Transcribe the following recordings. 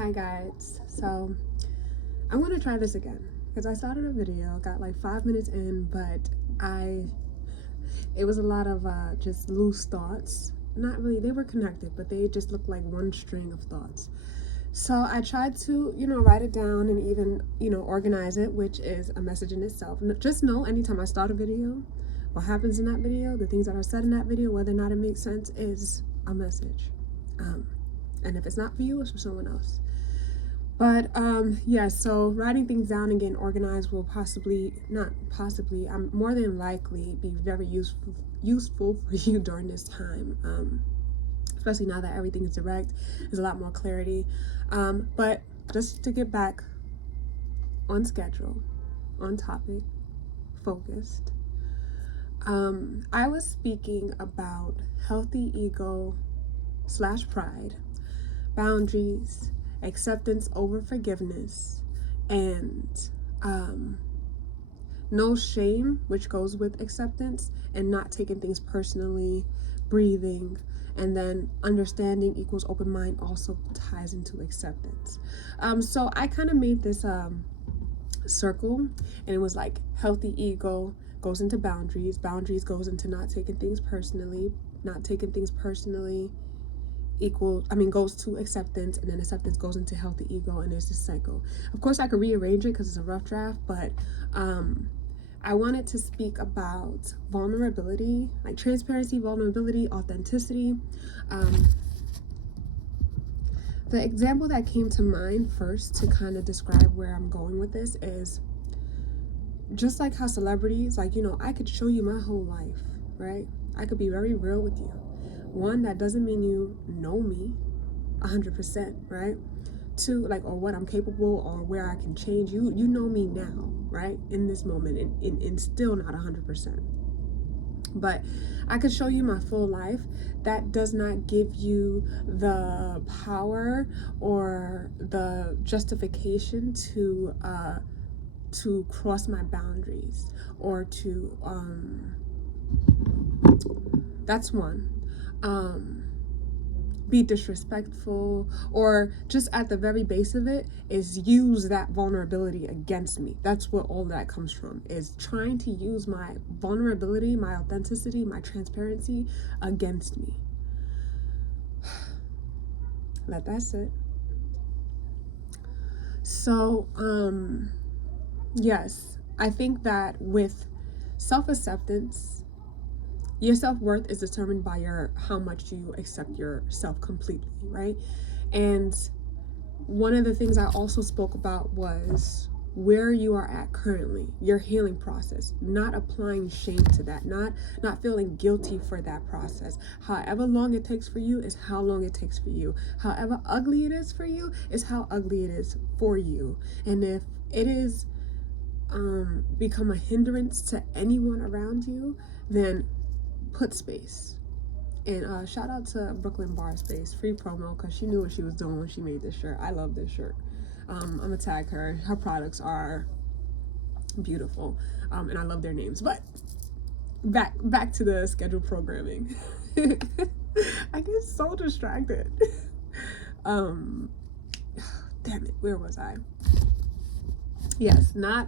Hi guys, so I want to try this again because I started a video, got like 5 minutes in, but it was a lot of just loose thoughts. Not really, they were connected, but they just looked like one string of thoughts. So I tried to, write it down and even, organize it, which is a message in itself. Just know anytime I start a video, what happens in that video, the things that are said in that video, whether or not it makes sense, is a message. And if it's not for you, it's for someone else. But yeah, so writing things down and getting organized will more than likely be very useful for you during this time. Especially now that everything is direct, there's a lot more clarity. But just to get back on schedule, on topic, focused. I was speaking about healthy ego / pride, boundaries, acceptance over forgiveness, and no shame, which goes with acceptance, and not taking things personally, breathing, and then understanding equals open mind also ties into acceptance. So I kind of made this circle, and it was like healthy ego goes into boundaries goes into not taking things personally goes to acceptance, and then acceptance goes into healthy ego, and there's this cycle. Of course I could rearrange it because it's a rough draft, but I wanted to speak about vulnerability, like transparency, vulnerability, authenticity. The example that came to mind first to kind of describe where I'm going with this is just like how celebrities, I could show you my whole life, right? I could be very real with you. One, that doesn't mean you know me 100%, right? Two, or what I'm capable or where I can change. You know me now, right? In this moment, and still not 100%. But I could show you my full life. That does not give you the power or the justification to cross my boundaries or to that's one. Be disrespectful, or just at the very base of it is use that vulnerability against me. That's what all that comes from, is trying to use my vulnerability, my authenticity, my transparency against me. Let that sit. So yes, I think that with self-acceptance, your self-worth is determined by how much you accept yourself completely, right? And one of the things I also spoke about was where you are at currently, your healing process, not applying shame to that, not feeling guilty for that process. However long it takes for you is how long it takes for you. However ugly it is for you is how ugly it is for you. And if it is become a hindrance to anyone around you, then put space. And shout out to Brooklyn Bar Space, free promo, because she knew what she was doing when she made this shirt. I love this shirt. I'm gonna tag her. Her products are beautiful, and I love their names. But back to the scheduled programming. I get so distracted. Damn it, where was I? Yes, not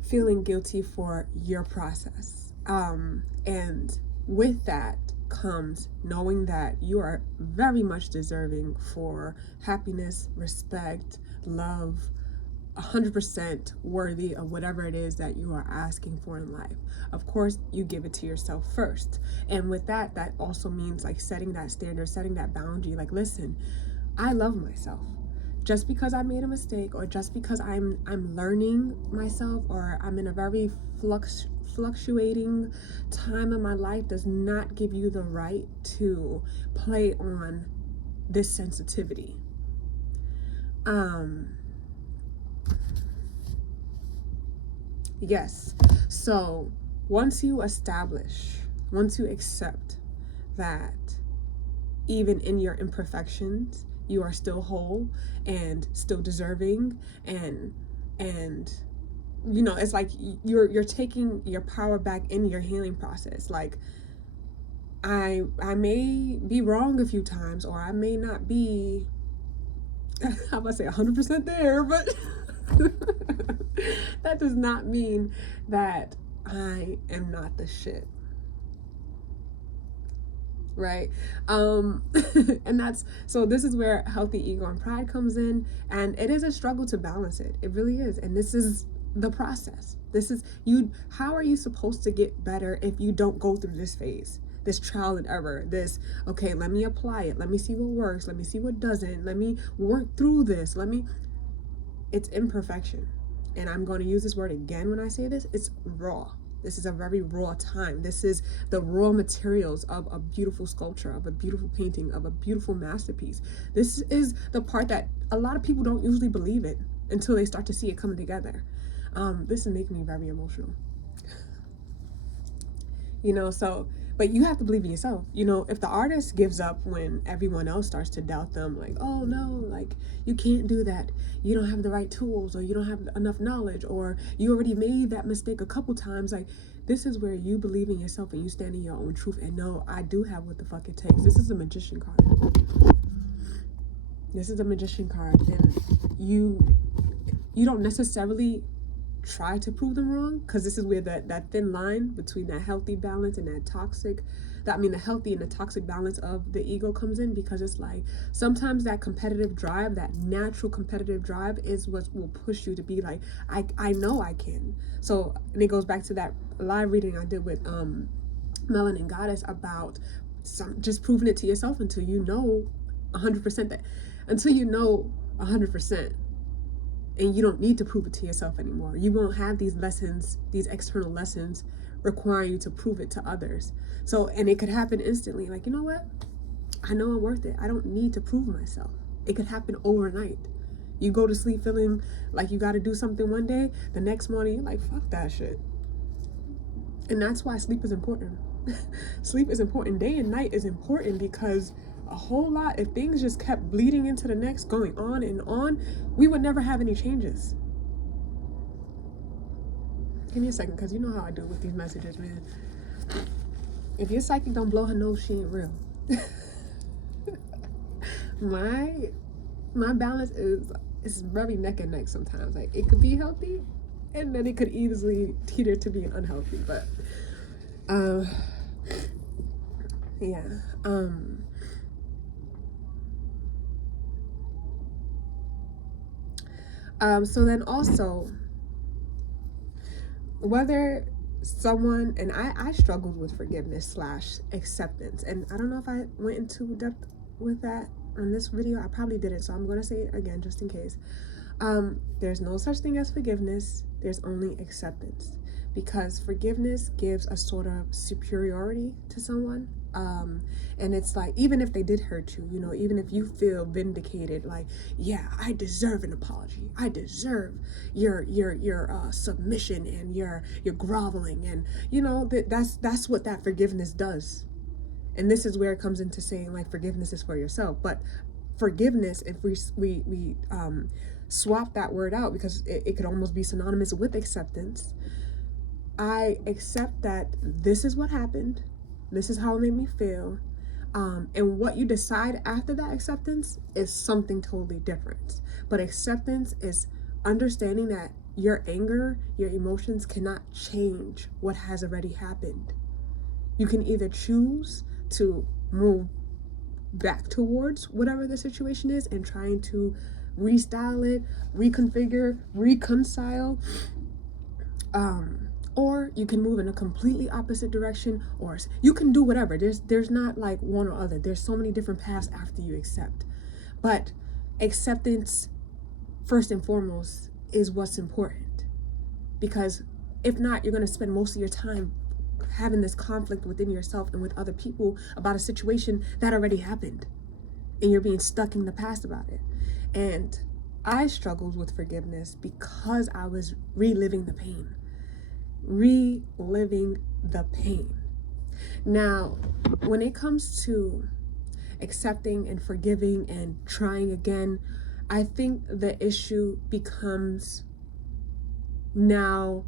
feeling guilty for your process, and with that comes knowing that you are very much deserving for happiness, respect, love, 100% worthy of whatever it is that you are asking for in life. Of course, you give it to yourself first. And with that also means setting that standard, setting that boundary. Listen, I love myself. Just because I made a mistake, or just because I'm learning myself, or I'm in a very fluctuating time in my life, does not give you the right to play on this sensitivity. Yes. So once you accept that even in your imperfections, you are still whole and still deserving, and it's like you're taking your power back in your healing process. I may be wrong a few times, or I may not be how about I say 100% there, but that does not mean that I am not the shit. Right? And that's so this is where healthy ego and pride comes in, and it is a struggle to balance it. It really is. And this is the process. This is you. How are you supposed to get better if you don't go through this phase? This trial and error, this, okay, let me apply it, let me see what works, let me see what doesn't, let me work through this, it's imperfection. And I'm going to use this word again when I say this. It's raw. This is a very raw time. This is the raw materials of a beautiful sculpture, of a beautiful painting, of a beautiful masterpiece. This is the part that a lot of people don't usually believe it until they start to see it coming together. This is making me very emotional. So, but you have to believe in yourself. If the artist gives up when everyone else starts to doubt them, like, oh no, like, you can't do that, you don't have the right tools, or you don't have enough knowledge, or you already made that mistake a couple times, like, this is where you believe in yourself and you stand in your own truth and know, I do have what the fuck it takes. This is a magician card. This is a magician card, and you don't necessarily try to prove them wrong, because this is where that thin line between that healthy balance and that toxic, the healthy and the toxic balance of the ego comes in, because it's like sometimes that competitive drive, that natural competitive drive, is what will push you to be like, I know I can. So, and it goes back to that live reading I did with Melanin Goddess about just proving it to yourself until you know 100% that, until you know 100%. And you don't need to prove it to yourself anymore. You won't have these lessons, these external lessons requiring you to prove it to others. So, and it could happen instantly. Like, you know what? I know I'm worth it. I don't need to prove myself. It could happen overnight. You go to sleep feeling like you got to do something one day. The next morning, you're like, fuck that shit. And that's why sleep is important. Sleep is important. Day and night is important, because a whole lot, if things just kept bleeding into the next, going on and on, we would never have any changes. Give me a second, because you know how I do with these messages, man. If your psychic don't blow her nose, she ain't real. My balance is very neck and neck sometimes. Like, it could be healthy, and then it could easily teeter to being unhealthy. But yeah. So then also, whether someone, and I struggled with forgiveness / acceptance, and I don't know if I went into depth with that on this video. I probably didn't, so I'm going to say it again just in case. There's no such thing as forgiveness. There's only acceptance, because forgiveness gives a sort of superiority to someone. And it's like, even if they did hurt you, even if you feel vindicated, like, yeah, I deserve an apology, I deserve your submission and your groveling, and that's what that forgiveness does. And this is where it comes into saying, like, forgiveness is for yourself. But forgiveness, if we swap that word out, because it could almost be synonymous with acceptance. I accept that this is what happened. This is how it made me feel. And what you decide after that acceptance is something totally different. But acceptance is understanding that your anger, your emotions cannot change what has already happened. You can either choose to move back towards whatever the situation is and trying to restyle it, reconfigure, reconcile, or you can move in a completely opposite direction, or you can do whatever. There's not like one or other. There's so many different paths after you accept. But acceptance, first and foremost, is what's important. Because if not, you're going to spend most of your time having this conflict within yourself and with other people about a situation that already happened. And you're being stuck in the past about it. And I struggled with forgiveness because I was reliving the pain. Now, when it comes to accepting and forgiving and trying again, I think the issue becomes now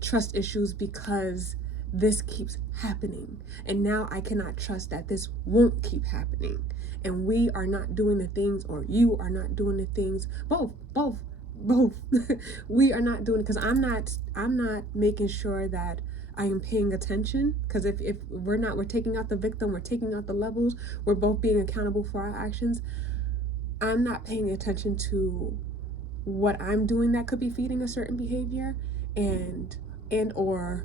trust issues, because this keeps happening, and now I cannot trust that this won't keep happening. and we are not doing the things, or you are not doing the things, both we are not doing it, because I'm not making sure that I am paying attention. Because if we're taking out the victim, we're taking out the levels, we're both being accountable for our actions. I'm not paying attention to what I'm doing that could be feeding a certain behavior, and or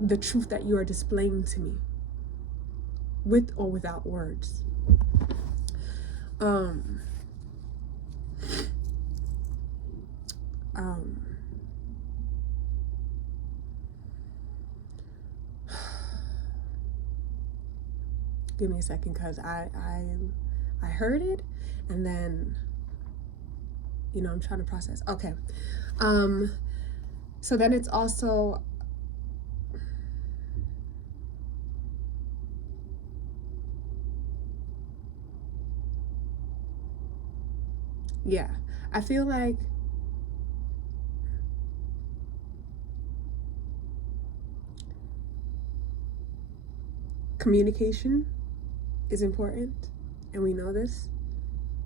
the truth that you are displaying to me, with or without words. Um, um, Give me a second, because I heard it, and then I'm trying to process. Okay. So then it's also, yeah, I feel like communication is important, and we know this.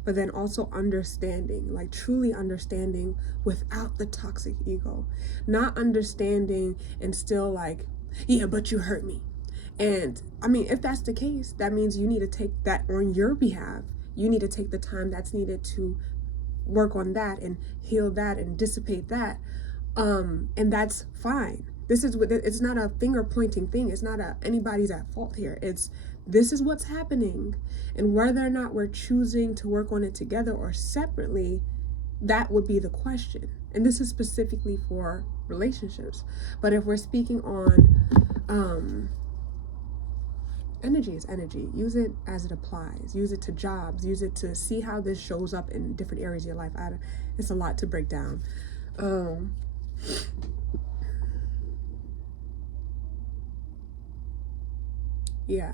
But then also understanding, like truly understanding without the toxic ego. Not understanding and still like, yeah, but you hurt me. And I mean, if that's the case, that means you need to take that on your behalf. You need to take the time that's needed to work on that and heal that and dissipate that. And that's fine. It's not a finger pointing thing. It's not anybody's at fault here. This is what's happening, and whether or not we're choosing to work on it together or separately, that would be the question. And this is specifically for relationships. But if we're speaking on energy is energy. Use it as it applies. Use it to jobs. Use it to see how this shows up in different areas of your life. It's a lot to break down. Yeah.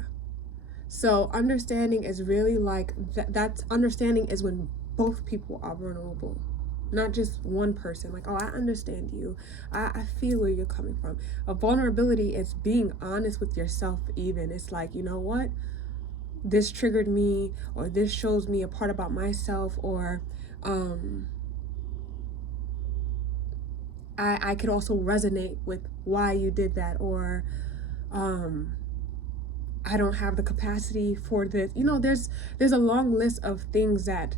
So understanding is really like that's understanding is when both people are vulnerable, not just one person. Like, oh, I understand you. I feel where you're coming from. A vulnerability is being honest with yourself. Even it's like, you know what, this triggered me, or this shows me a part about myself, or I could also resonate with why you did that, or I don't have the capacity for this. There's a long list of things that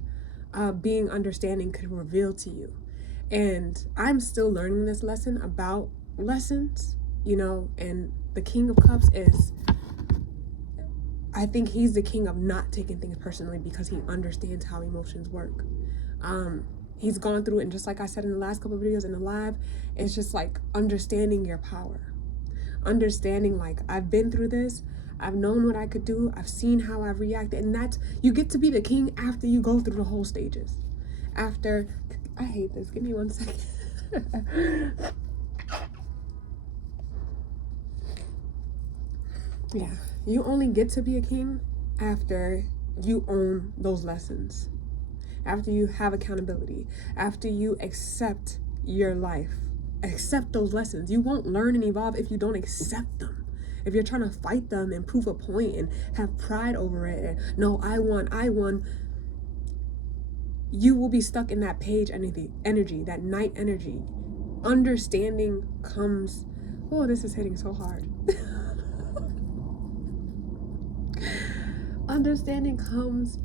being understanding could reveal to you. And I'm still learning this lesson about lessons, and the King of Cups is, I think he's the king of not taking things personally, because he understands how emotions work. He's gone through it, and just like I said in the last couple of videos in the live, it's just like understanding your power. Understanding, like, I've been through this, I've known what I could do, I've seen how I've reacted, and that's, you get to be the king after you go through the whole stages. After, I hate this, give me 1 second. Yeah, you only get to be a king after you own those lessons, after you have accountability, after you accept your life, accept those lessons. You won't learn and evolve if you don't accept them. If you're trying to fight them and prove a point and have pride over it, and no, I won, you will be stuck in that page energy, that night energy. Understanding comes, oh, this is hitting so hard. Understanding comes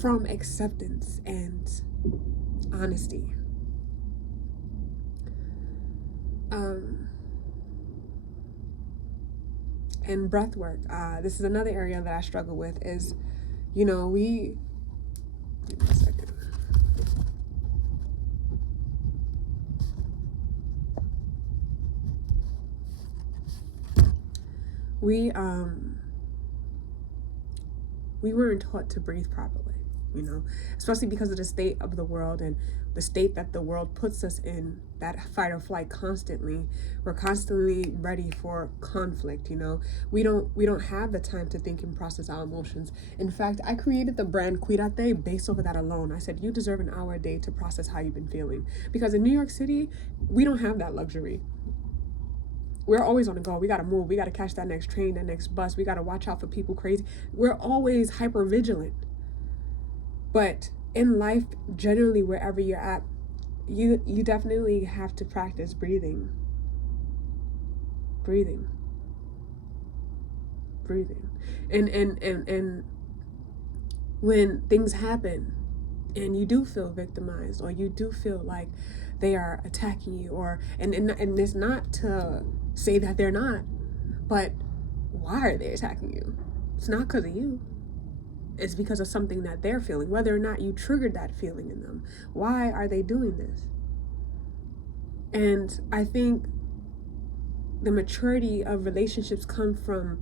from acceptance and honesty. And breath work. This is another area that I struggle with is, give me a second. We weren't taught to breathe properly, especially because of the state of the world and the state that the world puts us in, that fight or flight constantly. We're constantly ready for conflict. We don't have the time to think and process our emotions. In fact, I created the brand Cuídate based off of that alone. I said, you deserve an hour a day to process how you've been feeling, because in New York City, we don't have that luxury. We're always on the go. We got to move. We got to catch that next train, that next bus. We got to watch out for people crazy. We're always hyper vigilant. But in life, generally, wherever you're at, you definitely have to practice breathing. Breathing. Breathing. And when things happen and you do feel victimized, or you do feel like they are attacking you, or and it's not to say that they're not, but why are they attacking you? It's not because of you. It's because of something that they're feeling, whether or not you triggered that feeling in them. Why are they doing this? And I think the maturity of relationships come from,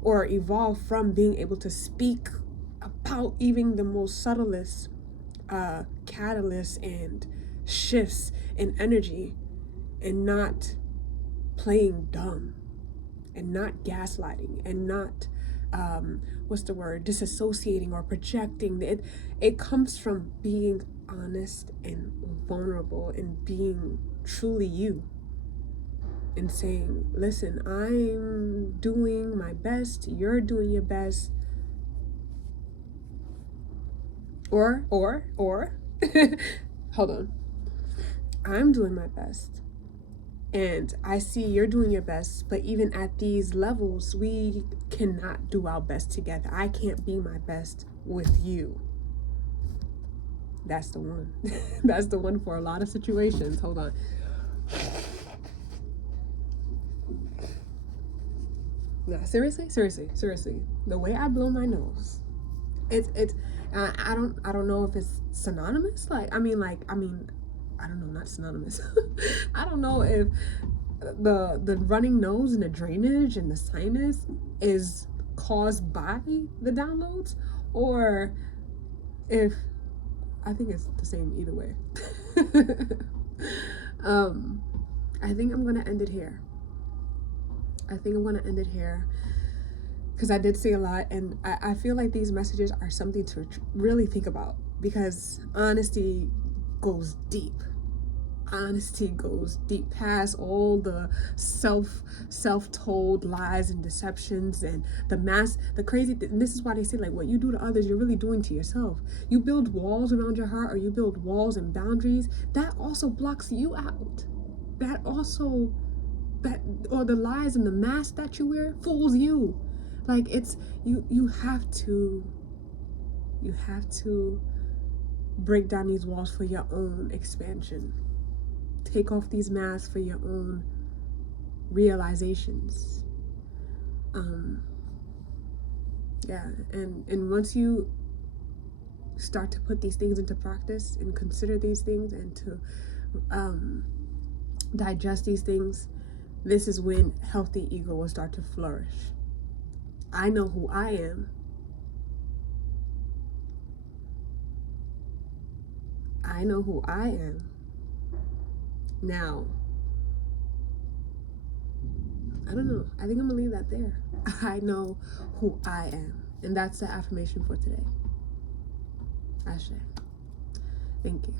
or evolve from, being able to speak about even the most subtlest catalysts and shifts in energy, and not playing dumb, and not gaslighting, and not disassociating or projecting. It comes from being honest and vulnerable, and being truly you, and saying, listen, I'm doing my best, you're doing your best, or hold on, I'm doing my best, and I see you're doing your best, but even at these levels, we cannot do our best together. I can't be my best with you. That's the one. That's the one for a lot of situations. Hold on. No, seriously. The way I blow my nose, it's I don't know if it's synonymous. I don't know, not synonymous. I don't know if the running nose and the drainage and the sinus is caused by the downloads, or if I think it's the same either way. I think I'm gonna end it here. Because I did say a lot, and I feel like these messages are something to really think about, because honesty goes deep. Honesty goes deep past all the self-told lies and deceptions, and the crazy and this is why they say, like, what you do to others, you're really doing to yourself. You build walls around your heart, or you build walls and boundaries, that also blocks you out. Or the lies and the mask that you wear fools you. Like, it's you have to break down these walls for your own expansion. Take off these masks for your own realizations. And once you start to put these things into practice and consider these things, and to digest these things, this is when healthy ego will start to flourish. I know who I am. Now, I don't know. I think I'm gonna leave that there. I know who I am. And that's the affirmation for today. Ashe. Thank you.